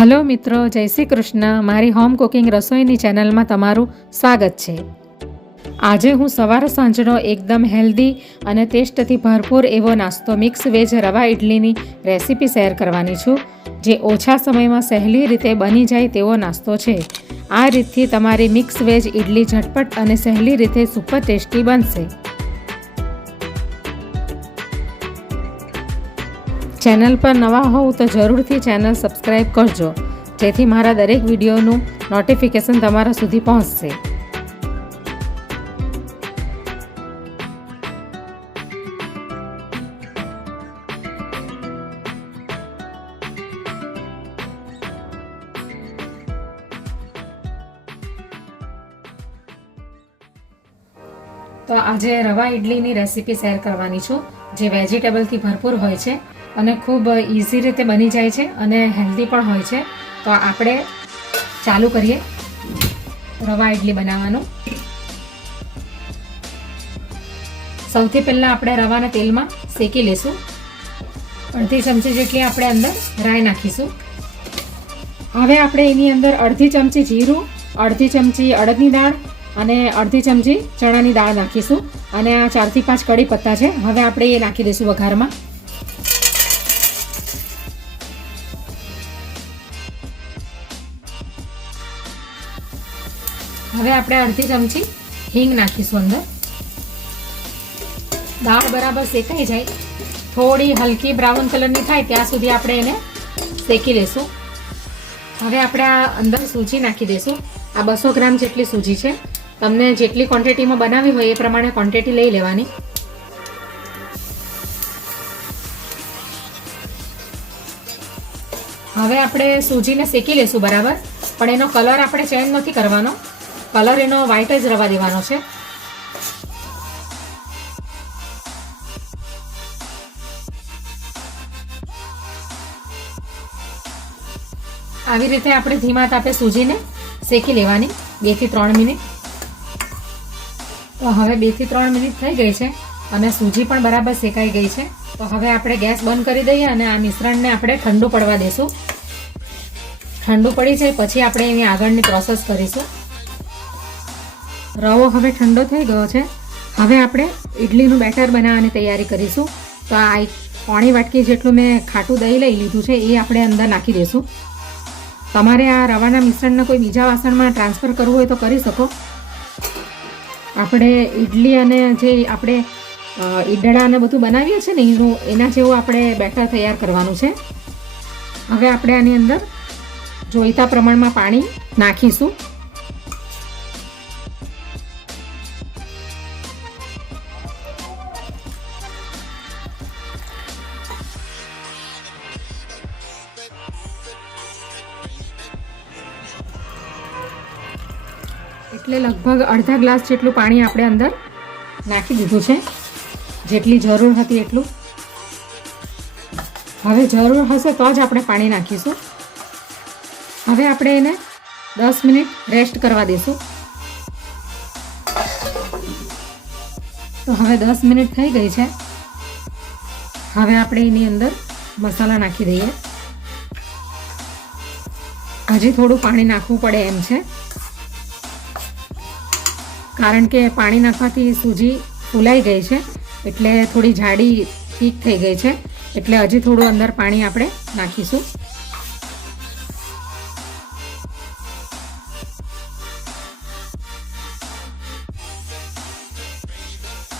Hello મિત્રો, જય શ્રી કૃષ્ણ. મારી હોમ કુકિંગ રસોઈની ચેનલમાં તમારું સ્વાગત છે. આજે હું સવાર સાંજનો એકદમ હેલ્ધી અને ટેસ્ટથી ભરપૂર એવો નાસ્તો મિક્સ વેજ રવા ઇડલીની રેસીપી શેર કરવાની છું, જે ઓછા સમયમાં સહેલી રીતે બની જાય તેવો નાસ્તો છે. આ રીતથી તમારી મિક્સ વેજ ઇડલી ઝટપટ અને સહેલી રીતે સુપર ટેસ્ટી બનશે. ચેનલ પર નવા હોવ તો જરૂરથી ચેનલ સબસ્ક્રાઈબ કરજો, જેથી મારા દરેક વિડીયોનું નોટિફિકેશન તમારા સુધી પહોંચશે. તો આજે રવા ઇડલીની રેસીપી શેર કરવાની છું, જે વેજીટેબલથી ભરપૂર હોય છે અને ખૂબ ઇઝી રીતે બની જાય છે અને હેલ્ધી પણ હોય છે. તો આપણે ચાલુ કરીએ રવા ઇડલી બનાવવાનું. સૌથી પહેલાં આપણે રવાને તેલમાં શેકી લઈશું. અડધી ચમચી જેટલી આપણે અંદર રાઈ નાખીશું. હવે આપણે એની અંદર અડધી ચમચી જીરું, અડધી ચમચી અડદની દાળ અને અડધી ચમચી ચણાની દાળ નાખીશું. અને આ 4 થી 5 કડી પત્તા છે. હવે આપણે એ નાખી દઈશું વઘારમાં. હવે આપણે અડધી ચમચી હિંગ નાખીશું અંદર. દાળ બરાબર શેકાઈ જાય, થોડી હલકી બ્રાઉન કલરની થાય ત્યાં સુધી આપણે એને શેકી લઈશું. હવે આપણે આ અંદર સૂજી નાખી દઈશું. આ 200 ગ્રામ જેટલી સૂજી છે. તમને જેટલી ક્વોન્ટિટીમાં બનાવી હોય એ પ્રમાણે ક્વોન્ટિટી લઈ લેવાની. હવે આપણે સૂજીને શેકી લઈશું બરાબર, પણ એનો કલર આપણે ચેન્જ નથી કરવાનો. કલર એનો વ્હાઈટ જ રવા દેવાનો છે. આવી રીતે આપણે ધીમા તાપે સૂજીને શેકી લેવાની 2 થી 3 મિનિટ. તો હવે 2 થી 3 મિનિટ થઈ ગઈ છે અને સૂજી પણ બરાબર શેકાઈ ગઈ છે. તો હવે આપણે ગેસ બંધ કરી દઈએ અને આ મિશ્રણને આપણે ઠંડુ પડવા દઈશું. ઠંડુ પડી જાય પછી આપણે એની આગળની પ્રોસેસ કરીશું. રવો હવે ઠંડો થઈ ગયો છે. હવે આપણે ઇડલીનું બેટર બનાવવાની તૈયારી કરીશું. તો આ 1 વાટકી જેટલું મેં ખાટું દહીં લઈ લીધું છે, એ આપણે અંદર નાખી દઈશું. તમારે આ રવાના મિશ્રણને કોઈ બીજા વાસણમાં ટ્રાન્સફર કરવું હોય તો કરી શકો. આપણે ઇડલી અને જે આપણે ઈડળા અને બધું બનાવીએ છીએ ને એના જેવું આપણે બેટર તૈયાર કરવાનું છે. હવે આપણે આની અંદર જોઈતા પ્રમાણમાં પાણી નાખીશું. એટલે લગભગ અડધા ગ્લાસ જેટલું પાણી આપણે અંદર નાખી દીધું છે, જેટલી જરૂર હતી એટલું. હવે જરૂર હશે તો જ આપણે પાણી નાખીશું. હવે આપણે એને 10 મિનિટ રેસ્ટ કરવા દઈશું. તો હવે 10 મિનિટ થઈ ગઈ છે. હવે આપણે એની અંદર મસાલા નાખી દઈએ. હજી થોડું પાણી નાખવું પડે એમ છે, કારણ કે પાણી નાખવાથી સૂજી ફૂલાઈ ગઈ છે, એટલે થોડી જાડી થીક થઈ ગઈ છે. એટલે હજી થોડું અંદર પાણી આપણે નાખીશું.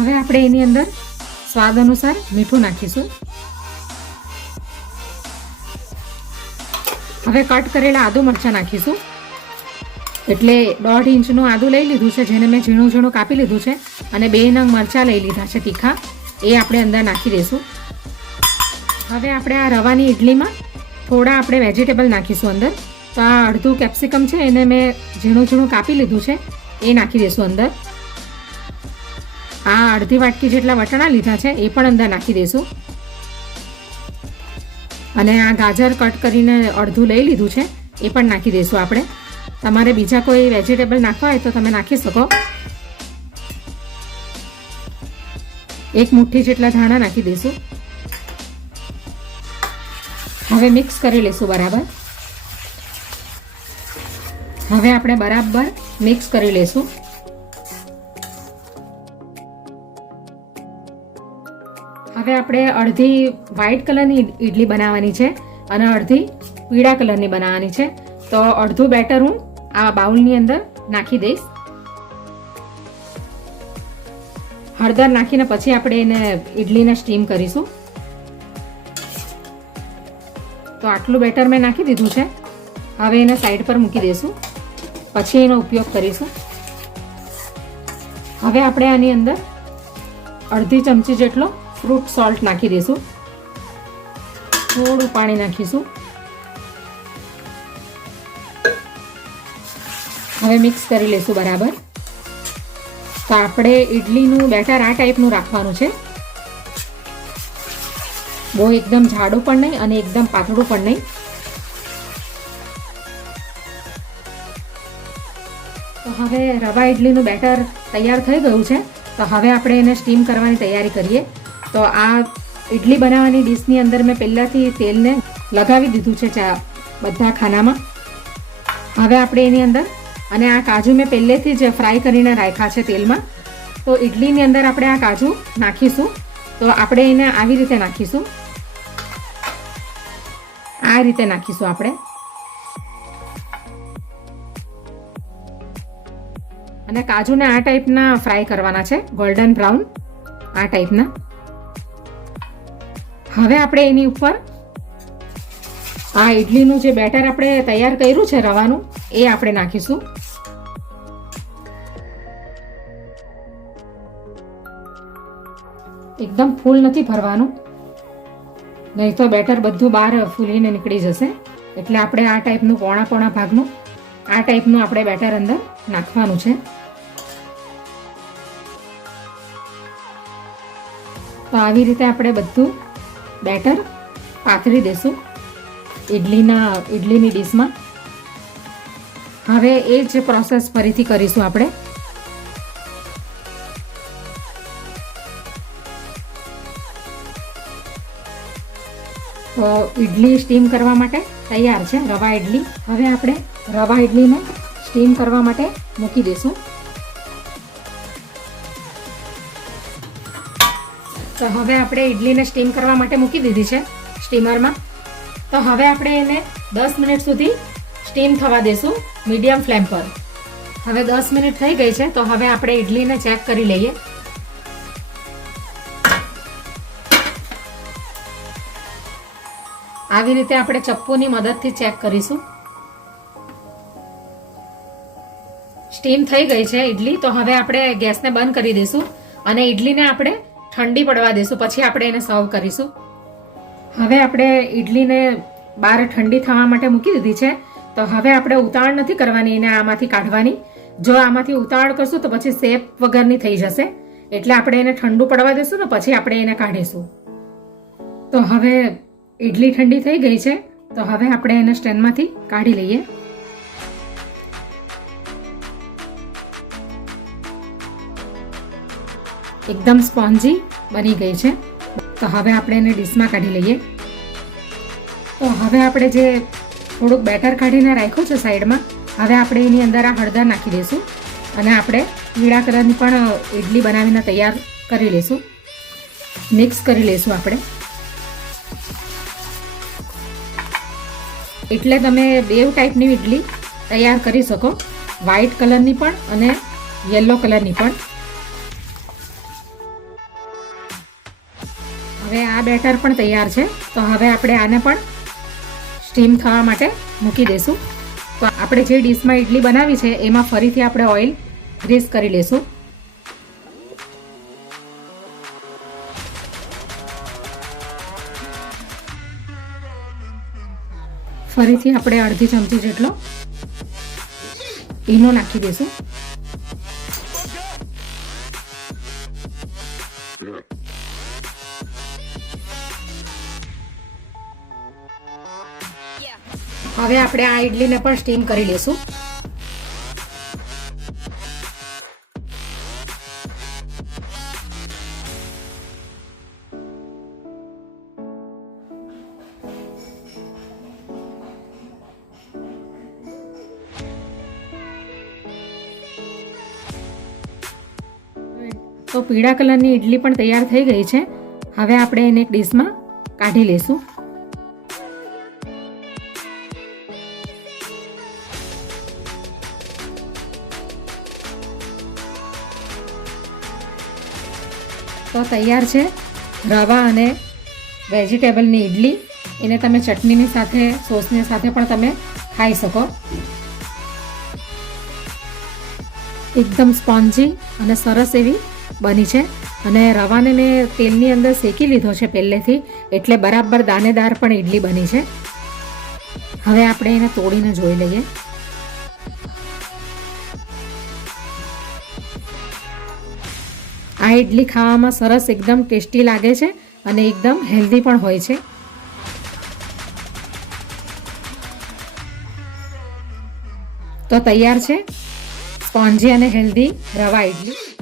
હવે આપણે એની અંદર સ્વાદ અનુસાર મીઠું નાખીશું. હવે કટ કરેલા આદુ મરચાં નાખીશું. એટલે 1.5 ઇંચનું આદું લઈ લીધું છે, જેને મેં ઝીણું ઝીણું કાપી લીધું છે, અને 2 નંગ મરચાં લઈ લીધા છે તીખા, એ આપણે અંદર નાખી દઈશું. હવે આપણે આ રવાની ઇડલીમાં થોડા આપણે વેજીટેબલ નાખીશું અંદર. તો આ અડધું કેપ્સિકમ છે, એને મેં ઝીણું ઝીણું કાપી લીધું છે, એ નાખી દઈશું અંદર. આ અડધી વાટકી જેટલા વટાણા લીધા છે, એ પણ અંદર નાખી દઈશું. અને આ ગાજર કટ કરીને અડધું લઈ લીધું છે, એ પણ નાખી દઈશું આપણે. તમારે બીજા કોઈ વેજીટેબલ નાખવા હોય તો તમે નાખી શકો. 1 મુઠ્ઠી જેટલા ધાણા નાખી દઈશું. હવે મિક્સ કરી લઈશું બરાબર. હવે આપણે બરાબર મિક્સ કરી લેશું. હવે આપણે અડધી વ્હાઈટ કલરની ઈડલી બનાવવાની છે અને અડધી પીળા કલરની બનાવવાની છે. તો અડધું બેટર હું આ બાઉલની અંદર નાખી દઈશ. હળદર નાખીને પછી આપણે એને ઈડલીને સ્ટીમ કરીશું. તો આટલું બેટર મેં નાખી દીધું છે. હવે એને સાઈડ પર મૂકી દઈશું, પછી એનો ઉપયોગ કરીશું. હવે આપણે આની અંદર અડધી ચમચી જેટલો ફ્રૂટ સોલ્ટ નાખી દઈશું. થોડું પાણી નાખીશું. હવે મિક્સ કરી લઈશું બરાબર. તો આપણે ઈડલીનું બેટર આ ટાઈપનું રાખવાનું છે. બહુ એકદમ જાડું પણ નહીં અને એકદમ પાતળું પણ નહીં. તો હવે રવા ઈડલીનું બેટર તૈયાર થઈ ગયું છે. તો હવે આપણે એને સ્ટીમ કરવાની તૈયારી કરીએ. તો આ ઈડલી બનાવવાની ડીશની અંદર મેં પહેલાંથી તેલને લગાવી દીધું છે બધા ખાનામાં. હવે આપણે એની અંદર અને આ કાજુ મેં પહેલેથી જ ફ્રાય કરીને રાખ્યા છે તેલમાં. તો ઈડલીની અંદર આપણે આ કાજુ નાખીશું. તો આપણે એને આવી રીતે નાખીશું, આ રીતે નાખીશું આપણે. અને કાજુને આ ટાઈપના ફ્રાય કરવાના છે, ગોલ્ડન બ્રાઉન આ ટાઈપના. હવે આપણે એની ઉપર આ ઈડલીનું જે બેટર આપણે તૈયાર કર્યું છે રવાનું, એ આપણે નાખીશું. એકદમ ફૂલ નથી ભરવાનું, નહીં તો બેટર બધું બહાર ફૂલીને નીકળી જશે. એટલે આપણે આ ટાઈપનું પોણા પોણા ભાગનું આ ટાઈપનું આપણે બેટર અંદર નાખવાનું છે. તો આવી રીતે આપણે બધું બેટર પાથરી દઈશું ઈડલીની ડીશમાં. હવે એ જ પ્રોસેસ ફરીથી કરીશું આપણે. તો ઈડલી સ્ટીમ કરવા માટે તૈયાર છે, રવા ઈડલી. હવે આપણે રવા ઈડલીને સ્ટીમ કરવા માટે મૂકી દઈશું. તો હવે આપણે ઈડલીને સ્ટીમ કરવા માટે મૂકી દીધી છે સ્ટીમરમાં. તો હવે આપણે એને 10 મિનિટ સુધી સ્ટીમ થવા દેશું મીડિયમ ફ્લેમ પર. હવે 10 મિનિટ થઈ ગઈ છે. તો હવે આપણે ઈડલીને ચેક કરી લઈએ. આવી રીતે આપણે ચપ્પુની મદદથી ચેક કરીશું. સ્ટીમ થઈ ગઈ છે ઈડલી. તો હવે આપણે ગેસને બંધ કરી દઈશું અને ઈડલીને આપણે ઠંડી પડવા દઈશું, પછી આપણે એને સર્વ કરીશું. હવે આપણે ઈડલીને બહાર ઠંડી થવા માટે મૂકી દીધી છે. તો હવે આપણે ઉતાવળ નથી કરવાની એને આમાંથી કાઢવાની. જો આમાંથી ઉતાવળ કરશું તો પછી શેપ વગરની થઈ જશે. એટલે આપણે એને ઠંડુ પડવા દઈશું ને પછી આપણે એને કાઢીશું. તો હવે ઈડલી ઠંડી થઈ ગઈ છે. તો હવે આપણે એને સ્ટેન્ડમાંથી કાઢી લઈએ. એકદમ સ્પોન્જી બની ગઈ છે. તો હવે આપણે એને ડીશમાં કાઢી લઈએ. તો હવે આપણે જે થોડુંક બેટર કાઢીને રાખ્યું છે સાઈડમાં, હવે આપણે એની અંદર આ હળદર નાખી દઈશું અને આપણે પીળા કલરની પણ ઈડલી બનાવીને તૈયાર કરી લઈશું. મિક્સ કરી લઈશું આપણે. એટલે તમે બેવ ટાઈપની ઈડલી તૈયાર કરી શકો, વ્હાઈટ કલરની પણ અને યલો કલરની પણ. હવે આ બેટર પણ તૈયાર છે. તો હવે આપણે આને પણ સ્ટીમ થવા માટે મૂકી દઈશું. તો આપણે જે ડીશમાં ઈડલી બનાવી છે એમાં ફરીથી આપણે ઓઇલ ગ્રીસ કરી લઈશું. ફરીથી આપણે અડધી ચમચી જેટલો ઈનો નાખી દઈશું. હવે આપણે આ ઈડલીને પણ સ્ટીમ કરી લઈશું. તો પીળા કલરની ઇડલી પણ તૈયાર થઈ ગઈ છે. હવે આપણે એને એક ડીશમાં કાઢી લઈશું. તો તૈયાર છે રવા અને વેજીટેબલની ઇડલી. એને તમે ચટણીની સાથે, સોસની સાથે પણ તમે ખાઈ શકો. એકદમ સ્પોન્જી અને સરસ એવી બની છે. અને રવાને મેં તેલની અંદર શેકી લીધો છે પહેલેથી, એટલે બરાબર દાણેદાર પણ ઇડલી બની છે. હવે આપણે એને તોડીને જોઈ લઈએ. આ ઇડલી ખાવામાં સરસ એકદમ ટેસ્ટી લાગે છે અને એકદમ હેલ્ધી પણ હોય છે. તો તૈયાર છે સ્પોન્જી અને હેલ્ધી રવા ઇડલી.